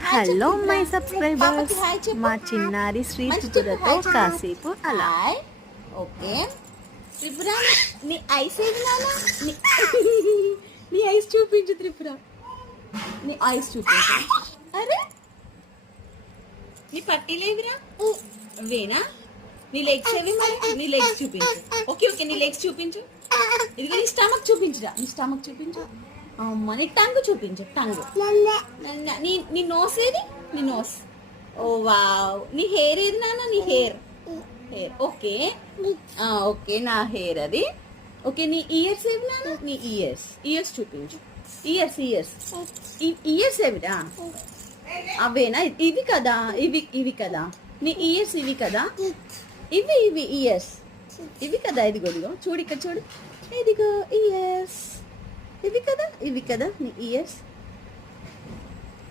Hello my subscribers, మా చిన్నారి శ్రీ త్రిపురతో కాసేపు అలా. ఓకే త్రిపుర, నీ ఐస్ ఏది నాన్న? నీ ఐస్ చూపించు త్రిపుర, నీ ఐస్ చూపించు. అరే నీ పట్టీలేవిరా? వేనా? నీ లెగ్స్ ఏవి మరి? నీ లెగ్స్ చూపించు. ఓకే ఓకే, నీ లెగ్స్ చూపించు. ఇదిగో నీ స్టమక్ చూపించురా, నీ స్టమక్ చూపించు. అమ్మ నీ టంగ్ చూపించు, టంగ్. నీ నోస్ ఏది? నీ నోస్. Oh wow. నీ హెయిర్ ఏది నాన్న? నీ హెయిర్. Hair okay. ఓకే నా హెయిర్ అది. ఓకే నీ ఇయర్స్ ఏవి నాన్న? నీ ఇయర్స్. ఇయర్స్ చూపించు. ఇయర్స్ ఇయర్స్ ఇయర్స్ ఏవిరా? అవేనా? ఇవి కదా, ఇవి కదా నీ ఇయర్స్, ఇవి కదా, ఇవి ఇయర్స్, ఇవి కదా. ఇదిగో ఇదిగో చూడు, ఇక్కడ చూడు, ఇదిగో ఇయర్స్, ఇవి కదా నీ ఇయర్స్.